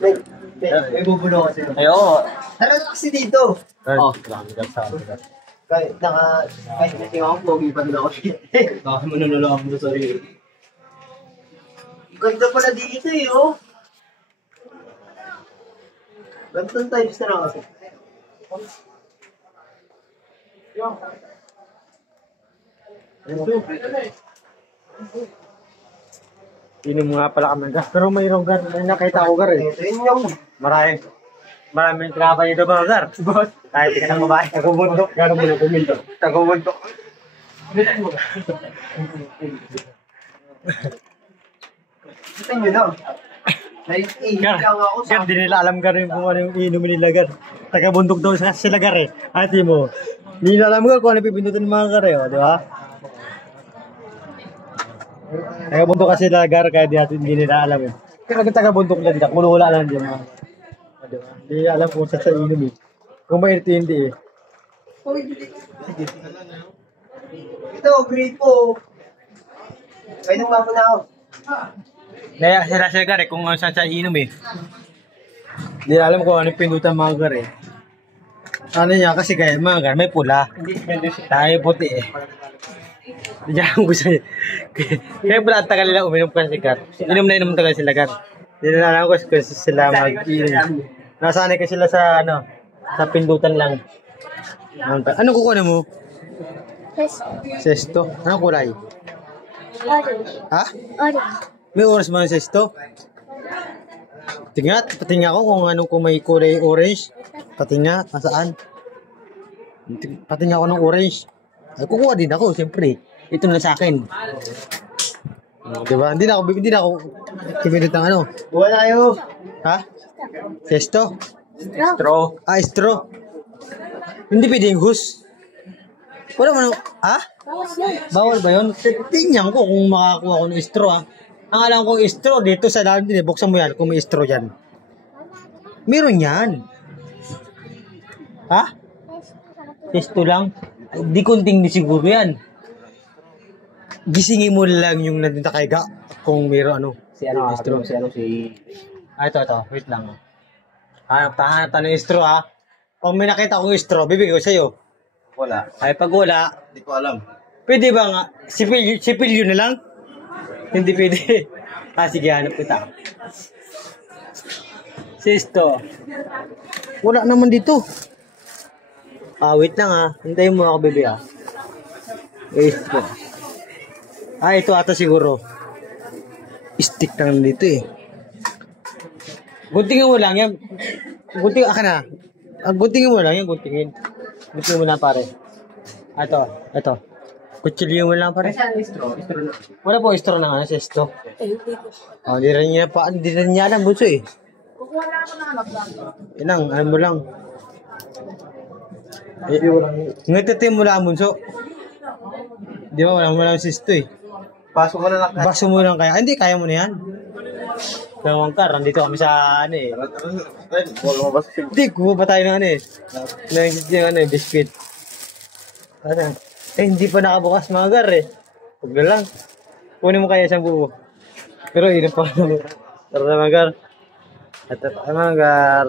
May bubulo kasi. Ayo. Tara kasi dito. Oh, Kahit nating ako, pogi pa din ako. baka manunulong ako sa sarili. Ganda pala dito eh, oh. Gandang times na lang kasi. Inom nga pala kami gas. Pero mayroong gar. May nakita ko gar eh. Ito yun yung... Maraming trapa dito mga gar. Boss. Kahit di ka nang babae. Tagabundok. Gano'n mo na puminto. Tagabundok. Kita nyo na. Naiinig lang ako sa... Gar, di nila alam gar yung kung ano yung inumin nila gar. Tagabundok daw sila gar eh. Ati mo. Di nila alam gar kung ano pipindutin ng mga gar eh. O, di ba? Tagabundok kasi sila gar kaya hindi nila alam eh. Kaya tagabundok na dito. Kulula lang din mga. Diba? Hindi alam kung sa inom eh. Kung mainit hindi eh. Ito, grade po. Ay, nung mama na ako. Naya sila gar eh kung saan siya inom eh. Hindi alam kung ano pindutan mga gar eh. Ano niya kasi kaya mga gar may pula. Tayo puti eh. Hindi ako gusto niya. Kaya pala ang tagal nila uminom kasi gar. Inom na inom tagal sila gar. Hindi na alam ko kasi sila mag-inom. Nasanay kasi sila sa ano, sa pindutan lang. Ano kukuha mo? Sesto. Anong kulay? Orange. Ha? Orange. May oras ba ng sesto? Patingin ako kung may kulay orange. Patingin, nasaan? Patingin ako ng orange. Ay, kukuha din ako, siyempre. Ito na sa akin. Diba? Hindi na ako kiminit ng ano. Wala yun. Ha? Sesto? Straw. Ah, straw. Hindi pwedeng hus. Wala mo nang... Ha? Bawal ba yun? Tingnan ko kung makakuha ko ng straw ha. Ang alam kong straw dito sa lalim din, buksan mo yan kung may straw yan. Meron yan. Ha? Sesto lang? Ay, di kunting di siguro yan. Gisingin mo lang yung nandun kay Ga kung meron ano. Si ano, straw. si Ah, ito. Wait lang. Hanap ng straw ha. Kung may nakita kong straw, bibigay ko sa'yo. wala. Ay, pag wala, Hindi ko alam. pwede ba nga? Sipilyo na lang? Hindi pwede. Ah, sige, hanap kita. Sesto. Wala naman dito. Ah, wait lang ha. Hintayin mo ako, bebe ha. Sesto. Ah, ito ata siguro. Stick lang dito eh. Guntingin mo lang yan. Guntingin, aka na. Guntingin mo lang yan, guntingin. Guntingin mo lang pare. Ah, ito. Kutsilyo mo lang pare. Wala po straw na nga, sesto. Oh, di rin niya alam, bunso eh. Ilang, alam mo lang. Ngititin mo lang, bunso. Di ba, walang sesto eh. Pasok mo na lang. Baso mo lang kaya. Hindi, kaya mo na yan. Dalawang kar, nandito kami sa ano eh. Wala mo ba sa Hindi, kuha ba tayo ng ano eh. Yung ano eh, biscuit. Ano? Hindi pa nakabukas mga gar eh. Huwag na lang. Kunin mo kaya isang buo. Pero inom pa. Tara na mga gar. Ito pa mga gar.